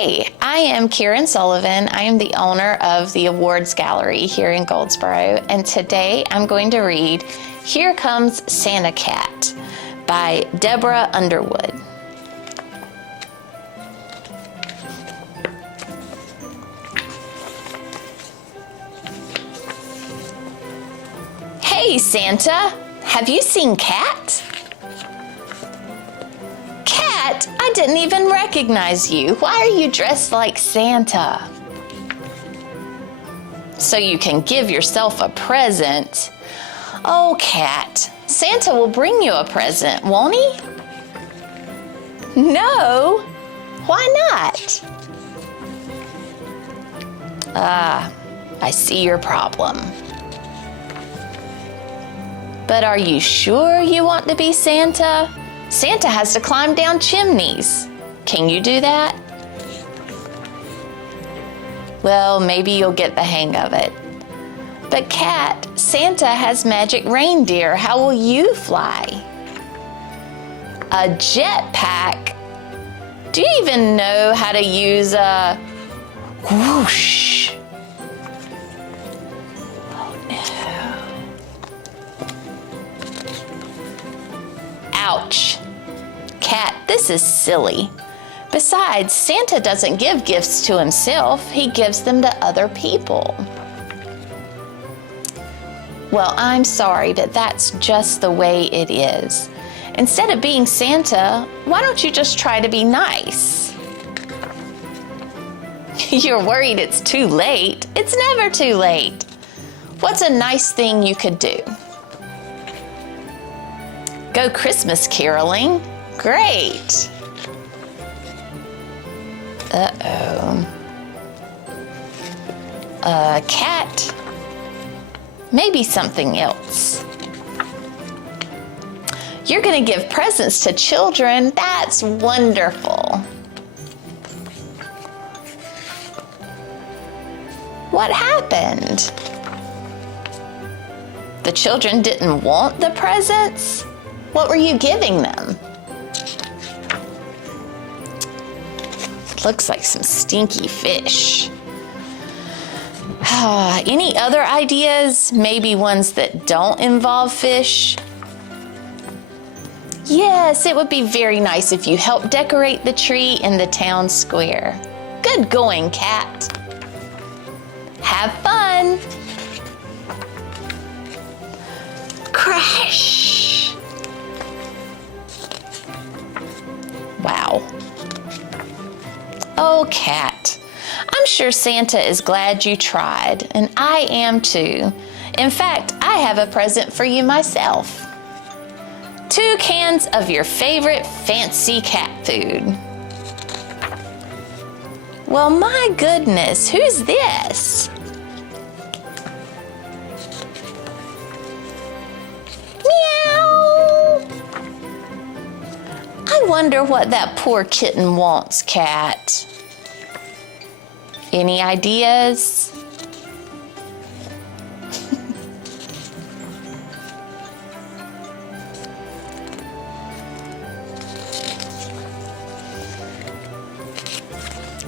Hey, I am Karen Sullivan. I am the owner of the Awards Gallery here in Goldsboro, and today I'm going to read Here Comes Santa Cat by Deborah Underwood. Hey Santa, have you seen Cat? Cat, I didn't even recognize you. Why are you dressed like Santa? So you can give yourself a present. Oh, Cat, Santa will bring you a present, won't he? No, why not? I see your problem. But are you sure you want to be Santa? Santa has to climb down chimneys. Can you do that? Well, maybe you'll get the hang of it. But Cat, Santa has magic reindeer. How will you fly? A jetpack? Do you even know how to use a whoosh? Ouch. Cat, this is silly. Besides, Santa doesn't give gifts to himself. He gives them to other people. Well, I'm sorry, but that's just the way it is. Instead of being Santa, why don't you just try to be nice? You're worried it's too late. It's never too late. What's a nice thing you could do? Go Christmas caroling? Great! Cat? Maybe something else. You're gonna give presents to children? That's wonderful. What happened? The children didn't want the presents? What were you giving them? Looks like some stinky fish. Any other ideas? Maybe ones that don't involve fish? Yes, it would be very nice if you helped decorate the tree in the town square. Good going, Cat. Have fun. Crash. Wow. Oh, Cat, I'm sure Santa is glad you tried, and I am too. In fact, I have a present for you myself. 2 cans of your favorite fancy cat food. Well, my goodness, who's this? I wonder what that poor kitten wants, Cat. Any ideas?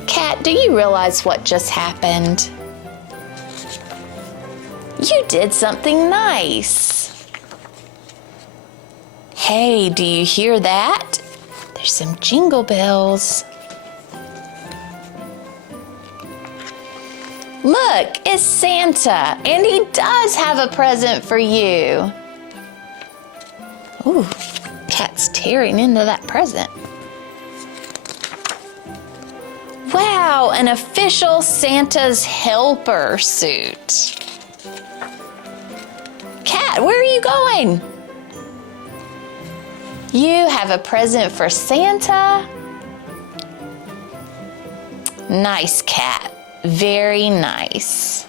Cat, do you realize what just happened? You did something nice. Hey, do you hear that? There's some jingle bells. Look, it's Santa, and he does have a present for you. Ooh, Cat's tearing into that present. Wow, an official Santa's helper suit. Cat, where are you going? You have a present for Santa? Nice, Cat. Very nice.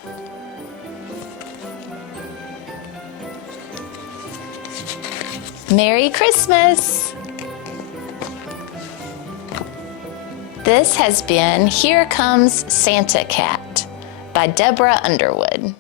Merry Christmas. This has been Here Comes Santa Cat by Deborah Underwood.